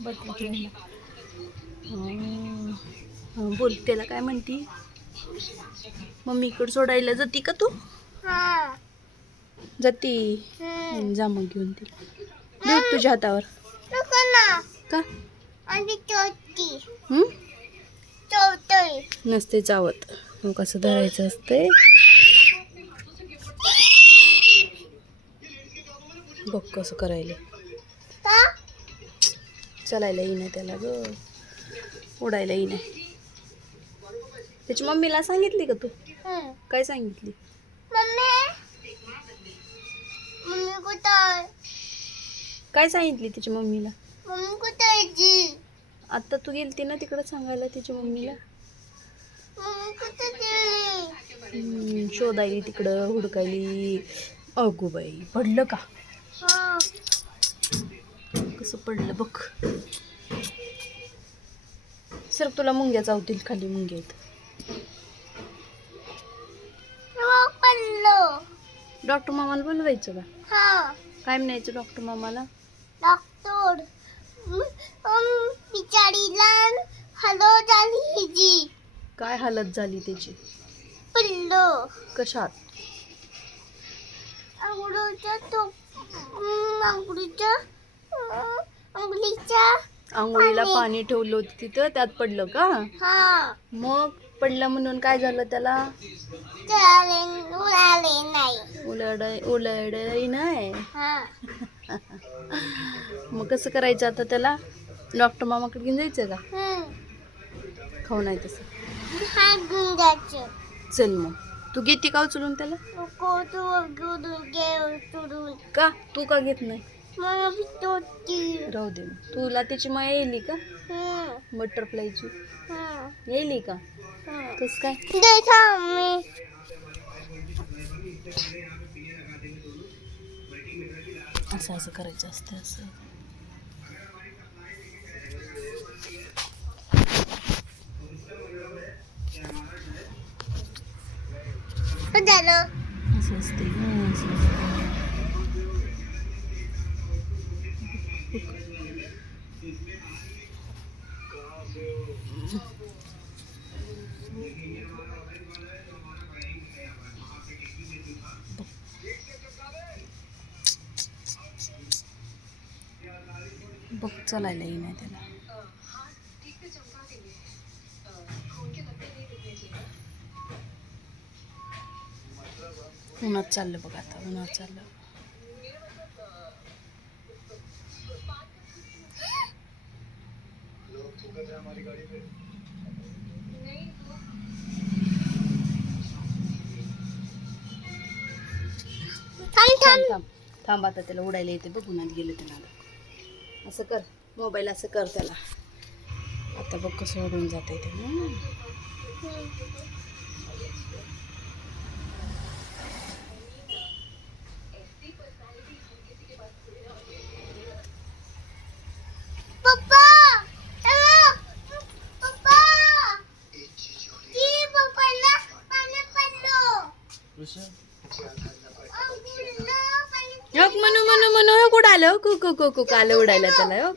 बटरफ्लायला. बोल, त्याला काय म्हणती? मम्मीकडे सोडायला जाती का तू? जाती. जा मग घेऊन ती. देऊ तुझ्या हातावर का? नसते चावत. मग कसं धरायचं असते बघ कसं करायला. चालायला येईना त्याला ग, उडायला येईना. त्याची मम्मीला सांगितली का तू? काय सांगितली? काय सांगितली तिच्या मम्मीला? आता तू गेलती ना तिकडे सांगायला तिच्या मम्मीला. शोधायली तिकडं, हुडकायली. अगो बाई, पडलं का? कसं पडलं बघ. सर तुला मुंग्या चावतील, खाली मुंग्या आहेत. डॉक्टर मामाला बोलवायचं का? काय म्हणायचं डॉक्टर मामाला? डॉक्टर बिचारीला हालत झाली जी. काय हालत झाली त्याची? पडलं. कशात? आंघोळीला पाणी ठेवलं होतं तिथं, त्यात पडलं का? मग पडलं म्हणून काय झालं त्याला? उलाढाई नाही. मग कसं करायचं आता त्याला? डॉक्टर मामाकडे घेऊन जायचं का? खाऊ नाही तसं. चल मग तू घेते का उचलून त्याला? का तू का घेत नाही? राहू दे. तुला त्याची माया येईल का? बटरफ्लायची येईल का? कस काय? असं असं करायचं असतं. असं असं असते. बघ चालायला येईना त्याला. उन्हात चाललं बघ आता, उन्हात चाललं. थांब आता, त्याला उडायला येते बघ. उन्हात गेलं त्याला. असं कर, मोबाईल असं कर त्याला. आता बघ कसं उडून जाते ते. म्हणू म्हणू म्हणू हे कुठं आलं? कुकू कुकू काल उडायला त्याला.